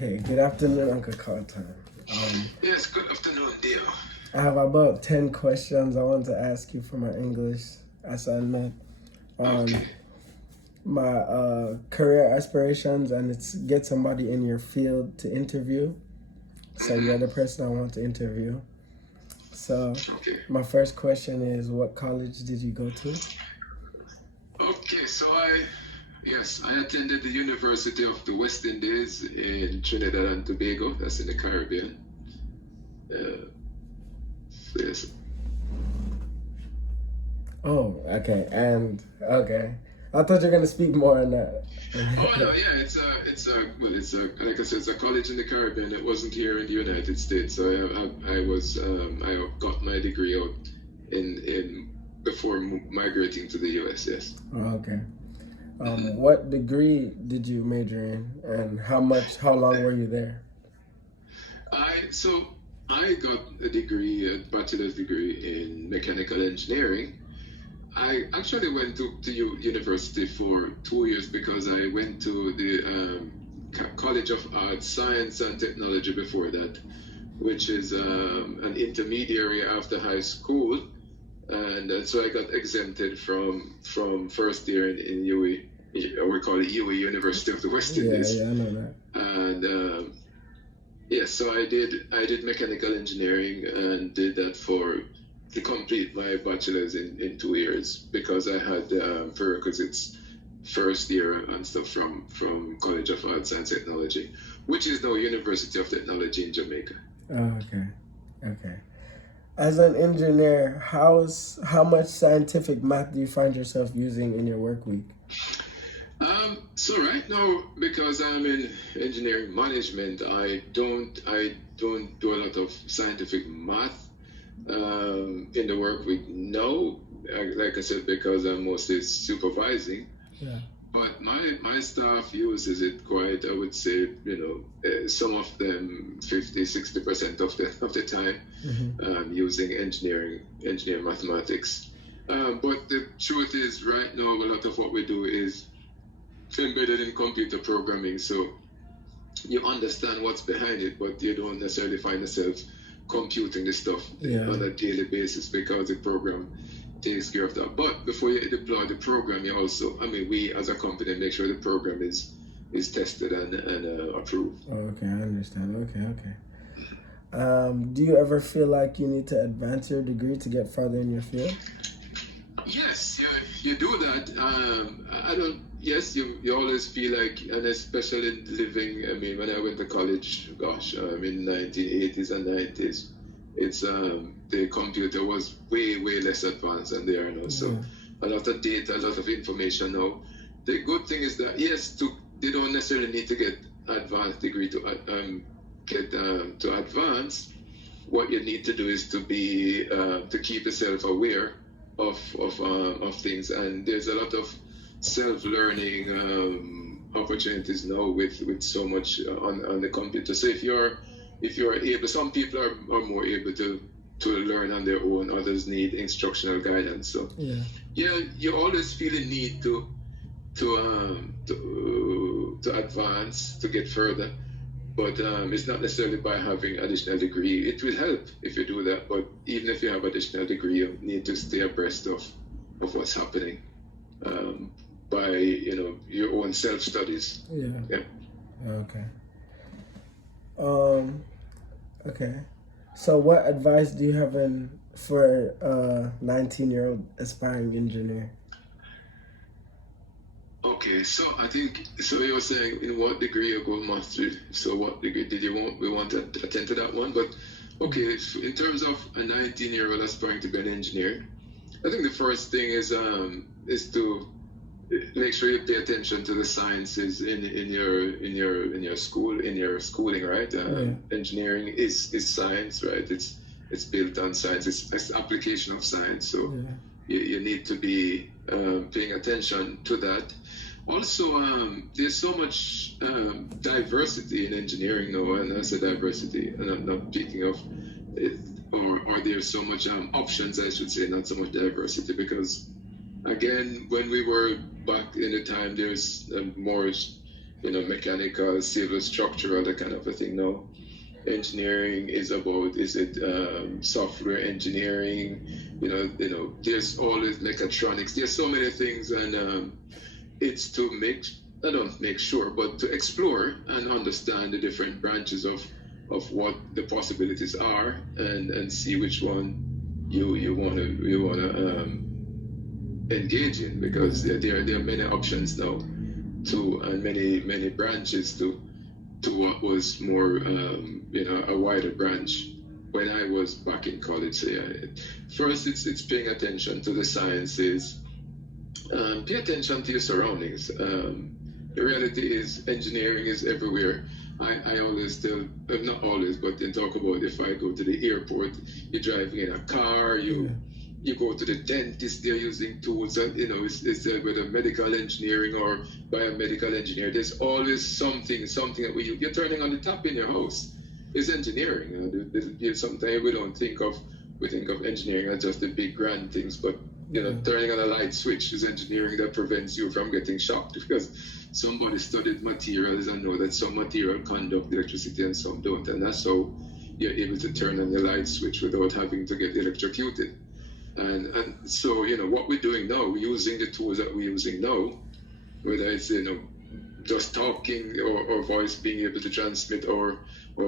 Okay, good afternoon, Uncle Carter. Yes, good afternoon, dear. I have about 10 questions I want to ask you for my English assignment on Okay. my career aspirations, and it's get somebody in your field to interview. So you're Mm-hmm. the person I want to interview. So Okay. my first question is, what college did you go to? Okay, yes, I attended the University of the West Indies in Trinidad and Tobago. That's in the Caribbean. Yes. Oh, okay. I thought you were gonna speak more on that. Oh no, yeah, like I said, it's a college in the Caribbean. It wasn't here in the United States. So I got my degree out in before migrating to the US. Yes. Okay. Mhm. What degree did you major in, and how long were you there? So I got a degree, a bachelor's degree in mechanical engineering. I actually went to university for 2 years because I went to the College of Arts, Science and Technology before that, which is an intermediary after high school, and so I got exempted from first year in UWI. We call it UWI, University of the West Yeah, Indies, yeah, I know that. and yes, so I did mechanical engineering and did that to complete my bachelor's in 2 years because I had prerequisites first year and stuff from College of Arts and Technology, which is now University of Technology in Jamaica. Oh, okay, okay. As an engineer, how much scientific math do you find yourself using in your work week? So right now, because I'm in engineering management, I don't do a lot of scientific math in the work week now. Like I said, because I'm mostly supervising. Yeah. But my staff uses it quite, I would say, some of them 50-60% of the time using engineering mathematics. But the truth is, right now, a lot of what we do is embedded in computer programming. So you understand what's behind it, but you don't necessarily find yourself computing the stuff on a daily basis because the program takes care of that. But before you deploy the program, we as a company make sure the program is tested and approved. Okay, I understand. Okay. Do you ever feel like you need to advance your degree to get further in your field? Yes, you do that. I don't. Yes, you always feel like, and especially living. I mean, when I went to college, gosh, in 1980s and 90s, it's the computer was way less advanced than they are now. So a lot of data, a lot of information now. The good thing is that they don't necessarily need to get advanced degree to get to advance. What you need to do is to keep yourself aware of things, and there's a lot of self-learning opportunities now with so much on the computer. So if you're able, some people are more able to learn on their own. Others need instructional guidance. So yeah, you always feel a need to advance, to get further. But it's not necessarily by having additional degree. It will help if you do that. But even if you have additional degree, you need to stay abreast of what's happening by your own self studies. Yeah. Okay. Okay. So what advice do you have for a 19-year-old aspiring engineer? Okay, so I think you were saying in what degree you go master. So what degree did we want to attend to that one? But okay, so in terms of a 19-year-old aspiring to be an engineer, I think the first thing is to make sure you pay attention to the sciences in your schooling, right? Engineering is science, right? It's built on science. It's application of science. So you need to be paying attention to that. Also, there's so much diversity in engineering now, and I say diversity, and I'm not speaking of it, or there's so much options, I should say, not so much diversity, because again, when we were back in the time, there's more mechanical, civil, structural, that kind of a thing. No, engineering is about, is it software engineering? There's always mechatronics. There's so many things, and it's to make, I don't make sure, but to explore and understand the different branches of what the possibilities are, and see which one you wanna engage in, because there are many options now, and many branches to what was more a wider branch when I was back in college. So yeah, first it's paying attention to the sciences. Pay attention to your surroundings. The reality is engineering is everywhere. I always tell, not always, but then talk about, if I go to the airport, you're driving in a car, you go to the dentist, they're using tools that, it's whether medical engineering or biomedical engineer, there's always something that you're turning on the tap in your house. It's engineering. Sometimes we think of engineering as just the big grand things, but turning on a light switch is engineering that prevents you from getting shocked, because somebody studied materials and know that some material conduct electricity and some don't, and that's how you're able to turn on your light switch without having to get electrocuted. And so, what we're doing now, we're using the tools that we're using now, whether it's, just talking or voice being able to transmit, or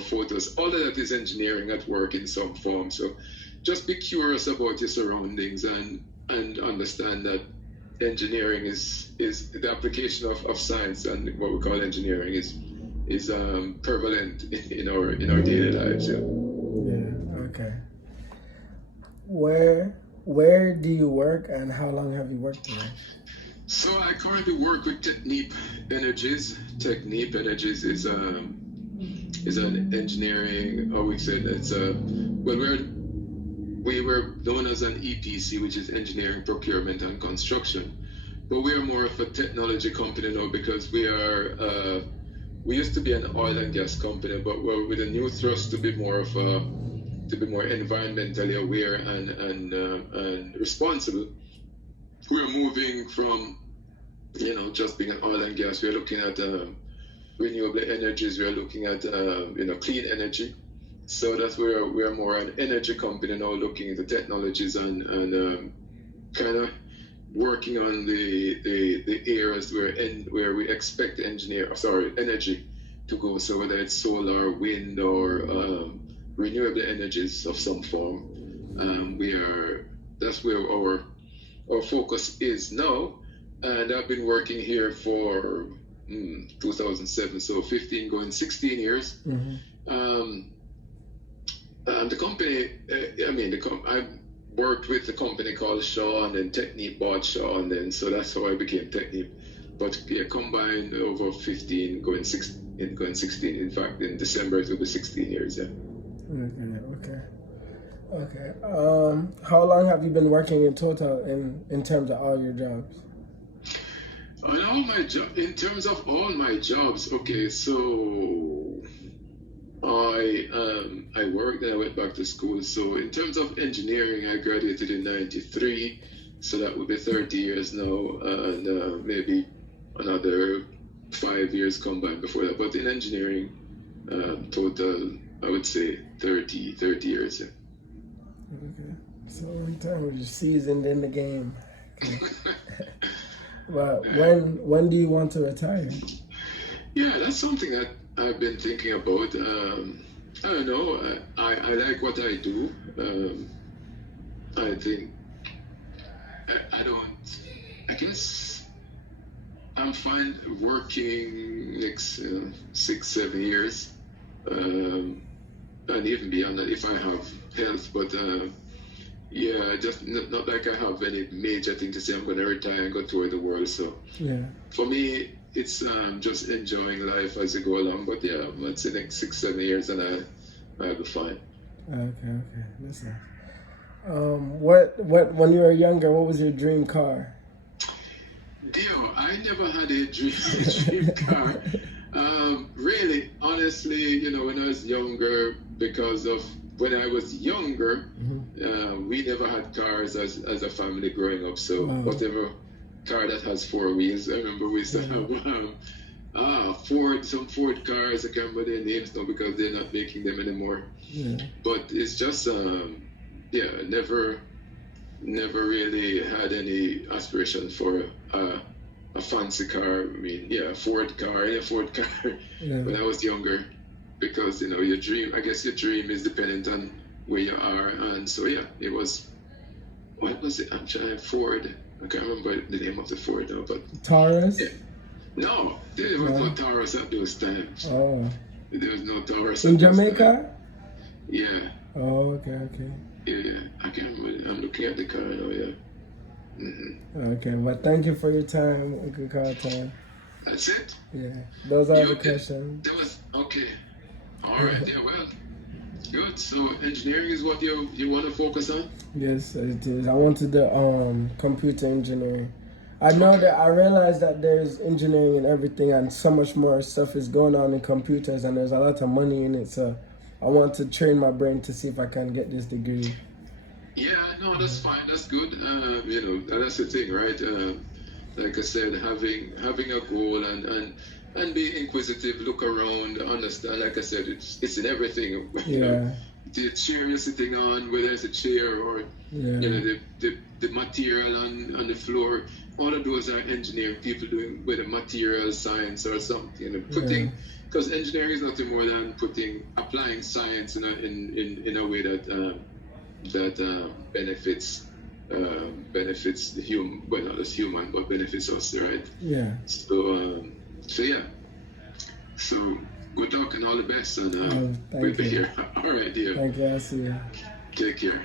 photos, all of that is engineering at work in some form. So just be curious about your surroundings, and understand that engineering is the application of science, and what we call engineering is prevalent in our daily lives. Yeah. Okay. Where do you work, and how long have you worked there? So I currently work with Technip Energies. Technip Energies is an engineering, how we said, we were known as an EPC, which is engineering, procurement, and construction. But we are more of a technology company now, because we used to be an oil and gas company, but we're with a new thrust to be more environmentally aware and responsible. We're moving from, just being an oil and gas. We're looking at renewable energies. We're looking at, clean energy. So that's where we're more an energy company now, looking into technologies and kind of working on the areas where we expect energy to go. So whether it's solar, wind, or renewable energies of some form, that's where our focus is now. And I've been working here for 2007, so 15 going 16 years. Mm-hmm. The company, I worked with a company called Shaw, and then Technip bought Shaw, and then so that's how I became Technip. But yeah, combined over 15 going 16. In fact, in December it will be 16 years. Yeah. Okay. How long have you been working in total in terms of all your jobs? In terms of all my jobs, okay, so I worked, then I went back to school. So in terms of engineering, I graduated in 93, so that would be 30 years now, and maybe another 5 years combined before that. But in engineering, total, I would say 30 years. Yeah. Okay. So long time, we're just seasoned in the game. Okay. Well, when do you want to retire? Yeah, that's something that I've been thinking about. I don't know. I like what I do. I think I guess I'm fine working next 6-7 years, and even beyond that if I have health. But yeah, just not like I have any major thing to say I'm going to retire and go tour the world. So yeah, for me, it's just enjoying life as you go along. But yeah, let's say next 6-7 years, and I'll be fine. Okay. Listen. What when you were younger, what was your dream car? Dio, I never had a dream car. Really, honestly, when I was younger, because of when I was younger, we never had cars as a family growing up. So whatever car that has 4 wheels, I remember we used to have Ford, some Ford cars. I can't remember their names now because they're not making them anymore. Yeah. But it's just, yeah, never really had any aspiration for a fancy car. I mean, yeah, a Ford car, and a Ford car Yeah. when I was younger, because you know your dream. I guess your dream is dependent on where you are, and so yeah, it was. What was it? I'm trying Ford. I can't remember the name of the Ford now, but Taurus? yeah. No, there was no Taurus at those times. Oh. There was no Taurus In at those times. Jamaica? Yeah. Oh, okay. Yeah, I can't remember. I'm looking at the car now, yeah. Okay, but thank you for your time, Uncle Carlton. That's it? Yeah, those are You the did- questions. That was, okay. All right, yeah, well, good. So engineering is what you want to focus on? Yes, it is. I wanted the computer engineering. I know that I realized that there's engineering in everything, and so much more stuff is going on in computers, and there's a lot of money in it. So I want to train my brain to see if I can get this degree. Yeah, no, that's fine. That's good. You know, that's the thing, right? Like I said, having a goal and be inquisitive, look around, understand. Like I said, it's in everything. You Yeah. know, the chair you're sitting on, whether it's a chair or Yeah. you know the material on the floor. All of those are engineering people doing with a material science or something. You know, putting because engineering is nothing more than applying science in a way that benefits the human, well, not as human, but benefits us, right? Yeah. So yeah. So good luck and all the best, and Thank we'll be you. here. All right, dear. Thank you. I'll see you. Take care.